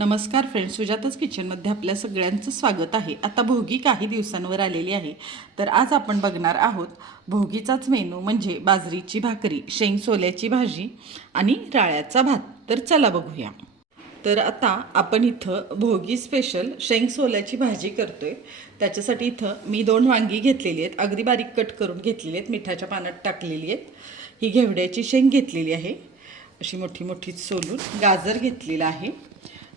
नमस्कार फ्रेंड्स सुजातच किचनमध्ये आपल्या सगळ्यांचं स्वागत आहे. आता भोगी काही दिवसांवर आलेली आहे. तर आज आपण बघणार आहोत भोगीचाच मेनू म्हणजे बाजरीची भाकरी शेंग सोल्याची भाजी आणि राळ्याचा भात. तर चला बघूया. तर आता आपण इथं भोगी स्पेशल शेंग सोल्याची भाजी करतोय. त्याच्यासाठी इथं मी दोन वांगी घेतलेली आहेत. अगदी बारीक कट करून घेतलेली आहेत. मिठाच्या पानात टाकलेली आहेत. ही घेवड्याची शेंग घेतलेली आहे. अशी मोठी मोठी सोलून गाजर घेतलेला आहे.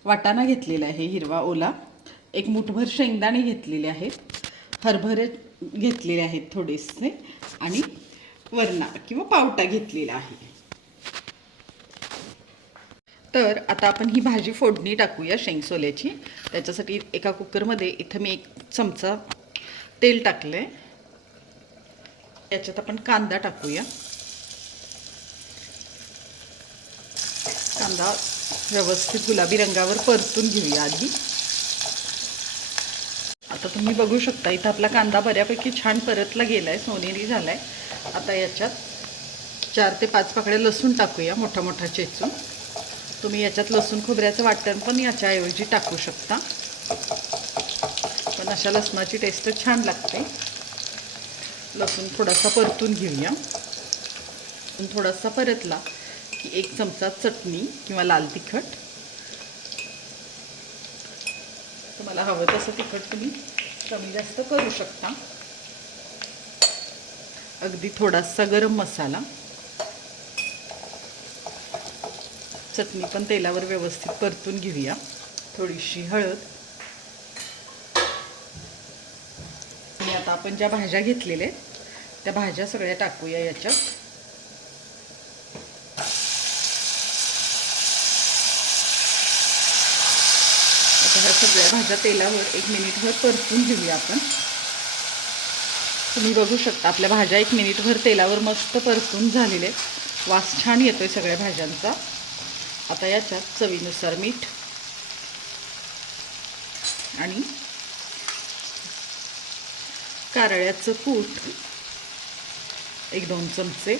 वाटाणा घेतलेला आहे हिरवा ओला. एक मुठभर शेंगदाणे घेतलेले आहेत. हरभरे घेतलेले आहेत थोडेसे. आणि वरणा किंवा पावटा घेतलेला आहे. तर आता आपण ही भाजी फोडणी टाकूया शेंगसोल्याची. त्याच्यासाठी एका कुकरमध्ये इथं मी एक चमचा तेल टाकलं आहे याच्यात आपण कांदा टाकूया. कांदा व्यवस्थित गुलाबी रंगावर परतून घेऊया आधी. आता तुम्ही बघू शकता इथं आपला कांदा बऱ्यापैकी छान परतला गेला आहे सोनेरी झाला आहे आता याच्यात चार ते पाच पाकड्या लसूण टाकूया मोठा मोठा चेचून. तुम्ही याच्यात लसूण खोबऱ्याचं वाटण पण याच्याऐवजी टाकू शकता. पण अशा लसणाची टेस्ट छान लागते. लसूण थोडासा परतून घेऊया. थोडासा परतला. एक चमचा चटणी किंवा लाल तिखट. तुम्हाला हवं तसं तिखट तुम्ही कमी जास्त करू शकता. अगदी थोडासा गरम मसाला. चटणी पण तेलावर व्यवस्थित परतून घेऊया. थोडीशी हळद. आणि आता आपण ज्या भाज्या घेतलेल्या आहेत त्या भाज्या सगळ्या टाकूया याच्यात आता ह्या सगळ्या भाज्या तेलावर एक मिनिटभर परतून घेऊया आपण. तुम्ही बघू शकता आपल्या भाज्या एक मिनिटभर तेलावर मस्त परतून झालेले आहेत. वास छान येतोय सगळ्या भाज्यांचा. आता याच्यात चवीनुसार मीठ आणि कारळ्याचं कूट एक दोन चमचे.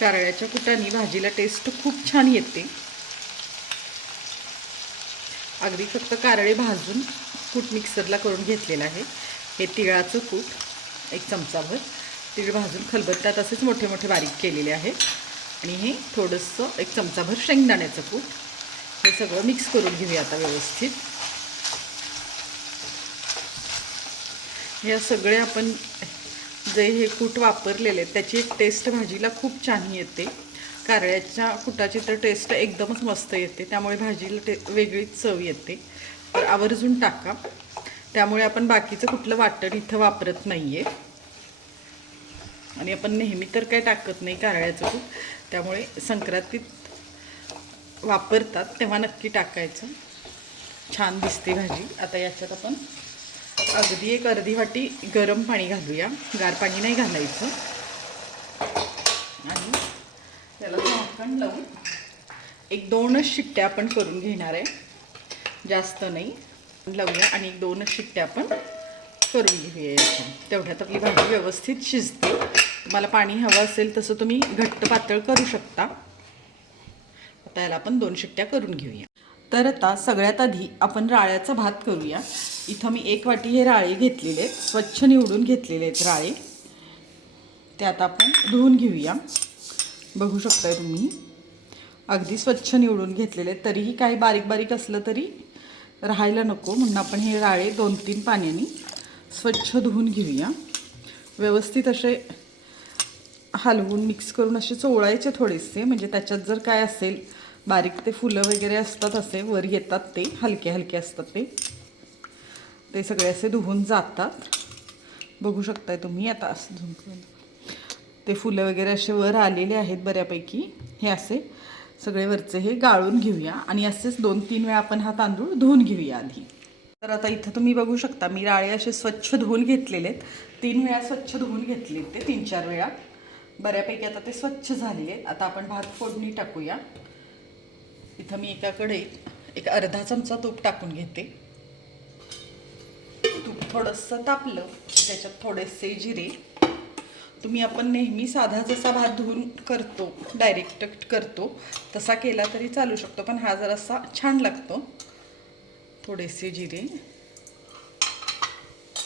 कारळ्याच्या कुटाने भाजीला टेस्ट खूप छान येते. अगदी फक्त कारळे भाजून कूट मिक्सरला करून घेतलेलं आहे. हे तिळाचं कूट एक चमचाभर तीळ भाजून खलबत्त्यात असेच मोठे मोठे बारीक केलेले आहेत आणि हे थोडंसं एक चमचाभर शेंगदाण्याचं कूट. हे सगळं मिक्स करून घेऊया आता व्यवस्थित. हे सगळे आपण जे हे कूट वापरलेले आहेत त्याची एक टेस्ट भाजीला खूप छान येते. कारळ्याच्या कुटाची तर टेस्ट एकदमच मस्त येते. त्यामुळे भाजीला टे वेगळीच चव येते. तर आवर्जून टाका. त्यामुळे आपण बाकीचं कुठलं वाटण इथं वापरत नाही आहे आणि आपण नेहमी तर काय टाकत नाही कारळ्याचं कूट त्यामुळे संक्रांतीत वापरतात तेव्हा नक्की टाकायचं. छान दिसते भाजी. आता याच्यात आपण अगदी एक अर्धी वाटी गरम पाणी घालूया. गार पाणी नाही घालायचं. आणि झाकण लावून एक दोनच शिट्ट्या आपण करून घेणार आहे. जास्त नाही. लावूया आणि एक दोनच शिट्ट्या आपण करून घेऊया तेवढ्यात आपली भाजी व्यवस्थित शिजते. तुम्हाला पाणी हवं असेल तसं तुम्ही घट्ट पातळ करू शकता. आता याला आपण दोन शिट्ट्या करून घेऊया. तर आता सगळ्यात आधी आपण राळ्याचा भात करूया. इथं मी एक वाटी हे राळे घेतलेले आहेत. स्वच्छ निवडून घेतलेले आहेत राळे. ते आता आपण धुवून घेऊया. बघू शकताय तुम्ही. अगदी स्वच्छ निवडून घेतलेले. तरीही काही बारीक बारीक असलं तरी राहायला नको. म्हणून आपण हे राळे दोन तीन पाण्याने स्वच्छ धुवून घेऊया. व्यवस्थित असे हलवून मिक्स करून असे चोळायचे थोडेसे. म्हणजे त्याच्यात जर काय असेल बारीक ते फुलं वगैरे असतात असे वर येतात ते हलके हलके असतात ते. ते सगळे असे धुवून जातात. बघू शकताय तुम्ही. आता असं धुवून करून. ते फुलं वगैरे असे वर आलेले आहेत बऱ्यापैकी हे असे. सगळे वरचे हे गाळून घेऊया आणि असेच दोन तीन वेळा आपण हा तांदूळ धुवून घेऊया आधी. तर आता इथं तुम्ही बघू शकता मी राळे असे स्वच्छ धुवून घेतलेले आहेत. तीन वेळा स्वच्छ धुवून घेतले ते तीन चार वेळा. बऱ्यापैकी आता ते स्वच्छ झालेले आहेत. आता आपण भात फोडणी टाकूया. इथं मी एकाकडे एक अर्धा चमचा तूप टाकून घेते. तूप थोडंसं तापलं त्याच्यात थोडेसे जिरे. तुम्ही आपण नेहमी साधा जसा भात धुवून करतो डायरेक्ट करतो तसा केला तरी चालू शकतो. पण हा जरासा छान लागतो. थोडेसे जिरे.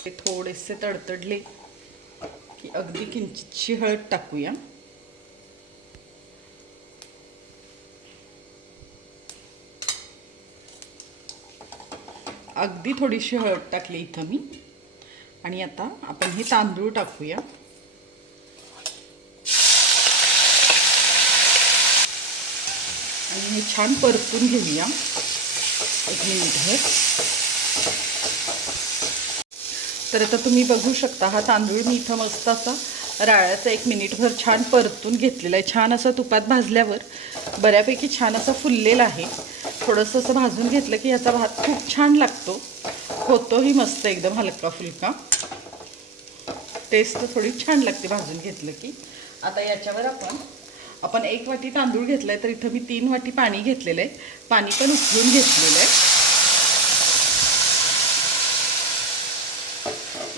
ते थोडेसे तडतडले की अगदी किंचितशी हळद टाकूया. अगदी थोडीशी हळद टाकली इथं मी. आणि आता आपण हे तांदूळ टाकूया. आणि हे छान परतून घेऊया. एक मिनिटभर तर आता तुम्ही बघू शकता हा तांदूळ मी इथं मस्त असा राळ्याचा एक मिनिटभर छान परतून घेतलेला आहे. छान असं तुपात भाजल्यावर बऱ्यापैकी छान असं फुललेला आहे. थोडंसं असं भाजून घेतलं की ह्याचा भात खूप छान लागतो. होतोही मस्त एकदम हलका फुलका टेस्ट थोडी छान लागते भाजून घेतलं की. आता याच्यावर आपण आपण एक वाटी तांदूळ घेतला आहे तर इथं मी तीन वाटी पाणी घेतलेलं आहे. पाणी पण उकळून घेतलेलं आहे.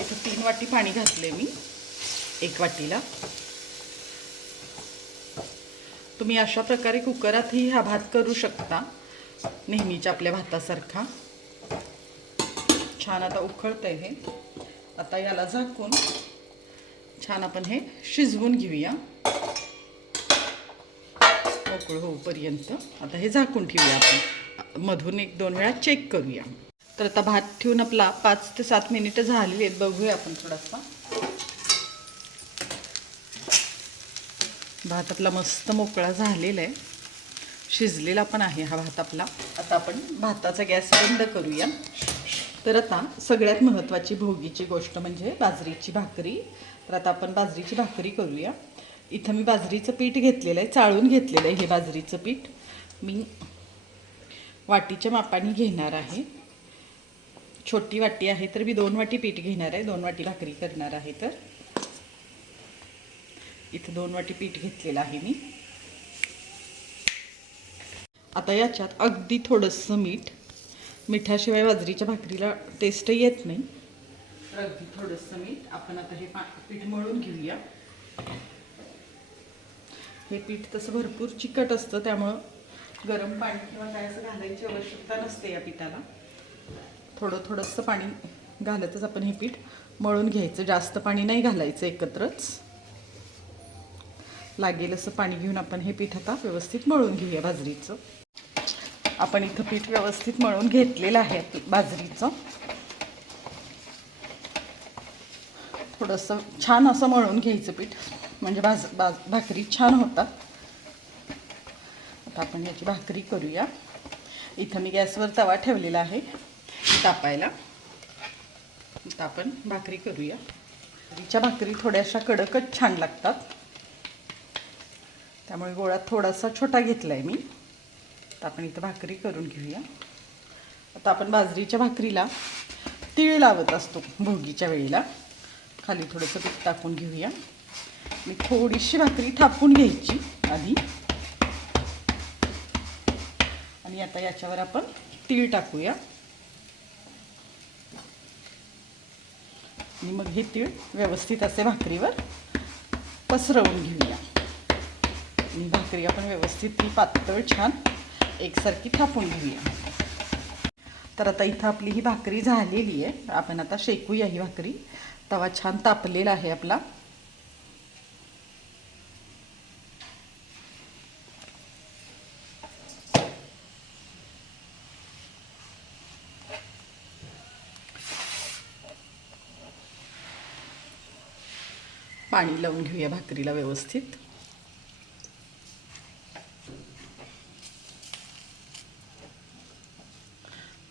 इथं तीन वाटी पाणी घातले मी एक वाटीला. तुम्ही अशा प्रकारे कुकरातही हा भात करू शकता नेहमीच्या आपल्या भातासारखा. छान आता उखळतंय हे. आता याला झाकून छान आपण हे शिजवून घेऊया. मोकळं होऊपर्यंत आता हे झाकून ठेवूया आपण. मधून एक दोन वेळा चेक करूया. तर आता भात ठेवून आपला पाच ते सात मिनिटं झालेली आहेत. बघूया आपण थोडासा. भात आपला मस्त मोकळा झालेला आहे. शिजलेला पण आहे हा भात आपला. आता आपण भाताचा गॅस बंद करूया. तर आता सगळ्यात महत्त्वाची भोगीची गोष्ट म्हणजे बाजरीची भाकरी. तर आता आपण बाजरीची भाकरी करूया. इथं मी बाजरीचं पीठ घेतलेलं आहे चाळून घेतलेलं आहे हे बाजरीचं पीठ. मी वाटीच्या मापाने घेणार आहे. छोटी वाटी आहे तर मी दोन वाटी पीठ घेणार आहे दोन वाटी भाकरी करणार आहे तर. इथं दोन वाटी पीठ घेतलेलं आहे मी. आता याच्यात अगदी थोडंसं मीठ. मिठाशिवाय बाजरीच्या भाकरीला टेस्ट येत नाही. तर अगदी थोडंसं मीठ. आपण आता हे पीठ मळून घेऊया. हे पीठ तसं भरपूर चिकट असतं त्यामुळं गरम पाणी किंवा काय असं घालायची आवश्यकता नसते या पिठाला. थोडं थोडंसं पाणी घालतच आपण हे पीठ. मळून घ्यायचं जास्त पाणी नाही घालायचं एकत्रच. लागेल असं पाणी घेऊन आपण हे पीठ आता व्यवस्थित मळून घेऊया बाजरीचं. आपण इथं पीठ व्यवस्थित मळून घेतलेलं आहे बाजरीचं. थोडंसं छान असं मळून घ्यायचं पीठ. म्हणजे भाज बाज भाकरी छान होतात. आता आपण याची भाकरी करूया. इथं मी गॅसवर तवा ठेवलेला आहे तापायला. आता आपण भाकरी करूया. भाकरीच्या भाकरी थोड्याशा कडकच छान लागतात. त्यामुळे गोळा थोडासा छोटा घेतला आहे मी. तर आपण इथं भाकरी करून घेऊया. आता आपण बाजरीच्या भाकरीला तीळ लावत असतो भोगीच्या वेळेला. खाली थोडंसं पीठ टाकून घेऊया. मी थोडीशी भाकरी थापून घ्यायची आधी. आणि आता याच्यावर आपण तीळ टाकूया. आणि मग हे तीळ व्यवस्थित असे भाकरीवर पसरवून घेऊया. आणि भाकरी आपण व्यवस्थित ती पातळ छान एकसारखी थापून घेऊया. तर आता इथं आपली ही भाकरी झालेली आहे. आपण आता शेकूया ही भाकरी. तवा छान तापलेला आहे आपला. पाणी लावून घेऊया भाकरीला व्यवस्थित.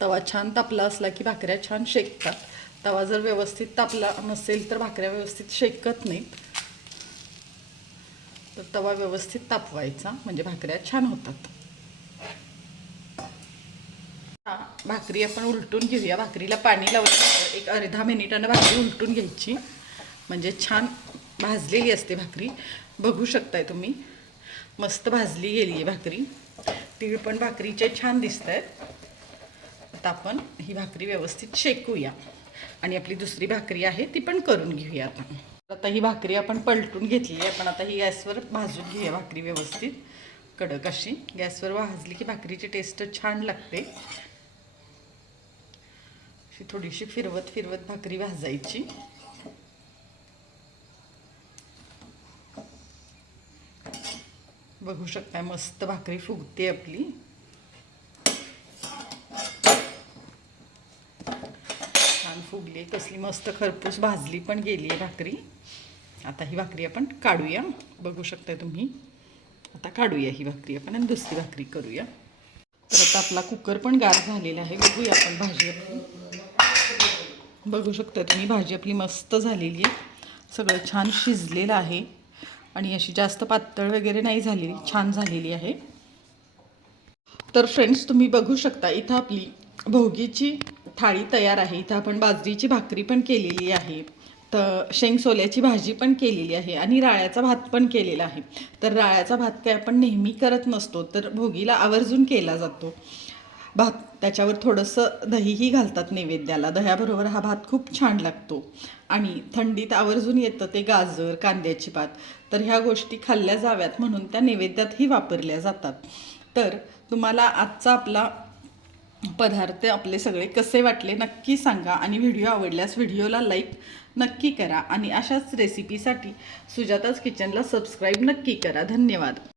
तवा छान तापला असला की भाकऱ्या छान शेकतात. तवा जर व्यवस्थित तापला नसेल तर भाकऱ्या व्यवस्थित शेकत नाहीत. तर तवा व्यवस्थित तापवायचा म्हणजे भाकऱ्या छान होतात. हा, भाकरी आपण उलटून घेऊया. भाकरीला पाणी लावलं एक अर्धा मिनिटानं भाकरी उलटून घ्यायची. म्हणजे छान भाजलेली असते भाकरी. बघू शकताय तुम्ही. मस्त भाजली गेली आहे भाकरी. तीळ पण भाकरीचे छान दिसत आहेत आता आपण ही भाकरी व्यवस्थित शेकूया. आणि आपली दुसरी भाकरी आहे ती पण करून घेऊया आता. आता ही भाकरी आपण पलटून घेतली आहे. पण आता ही गॅसवर भाजून घेऊया भाकरी व्यवस्थित. कडक अशी. गॅसवर भाजली की भाकरीची टेस्ट छान लागते. अशी थोडीशी फिरवत फिरवत भाकरी भाजायची. बघू शकताय मस्त भाकरी फुगते आपली. छान फुगली कसली मस्त खरपूस भाजली पण गेली आहे भाकरी. आता ही भाकरी आपण काढूया. बघू शकताय तुम्ही. आता काढूया ही भाकरी आपण आणि दुसरी भाकरी करूया. तर आता आपला कुकर पण गार झालेला आहे. बघूया आपण भाजी आपली. बघू शकता तुम्ही भाजी आपली मस्त झालेली आहे. सगळं छान शिजलेलं आहे. आणि अशी जास्त पातळ वगैरे नाही झालेली छान झालेली आहे. तर फ्रेंड्स तुम्ही बघू शकता इथं आपली भोगीची थाळी तयार आहे. इथं आपण बाजरीची भाकरी पण केलेली आहे. तर शेंग सोल्याची भाजी पण केलेली आहे आणि राळ्याचा भात पण केलेला आहे. तर राळ्याचा भात काय आपण नेहमी करत नसतो तर भोगीला आवर्जून केला जातो. भात त्याच्यावर थोडंसं दहीही घालतात नैवेद्याला. दह्याबरोबर हा भात खूप छान लागतो. आणि थंडीत आवर्जून येतं ते गाजर कांद्याची पात तर ह्या गोष्टी खाल्ल्या जाव्यात म्हणून त्या नैवेद्यातही वापरल्या जातात. तर तुम्हाला आजचा आपला पदार्थ आपले सगळे कसे वाटले नक्की सांगा आणि व्हिडिओ आवडल्यास व्हिडिओला लाईक नक्की करा आणि अशाच रेसिपीसाठी सुजाताच किचनला सबस्क्राईब नक्की करा. धन्यवाद.